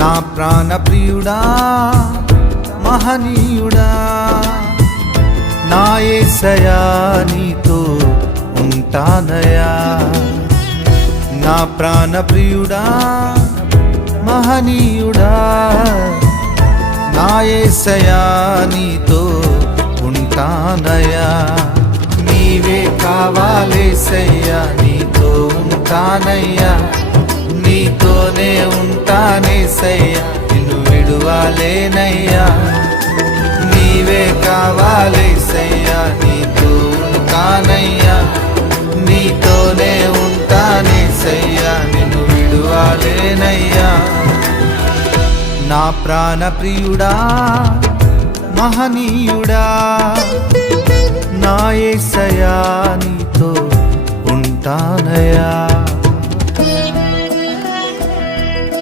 నా ప్రాణ ప్రియుడా మహనీయుడా, నా యేసయ్యా నీతో ఉంటానయ్యా. నా ప్రాణ ప్రియుడా మహనీయుడా, నా యేసయ్యా నీతో ఉంటానయ్యా. నీవే కావాలేసయ్యా, నీతో ఉంటానయ్యా, నీతోనే ఉంటానేసయ్యా, నిన్ను విడువాలేనయ్యా. నీవే కావాలేసయ్యా, నీతో ఉంటానయ్యా, నీతోనే ఉంటానేసయ్యా, నిన్ను విడువాలేనయ్యా. నా ప్రాణ ప్రియుడా మహనీయుడా, నా యేసయ్యా నీతో ఉంటానయ్యా.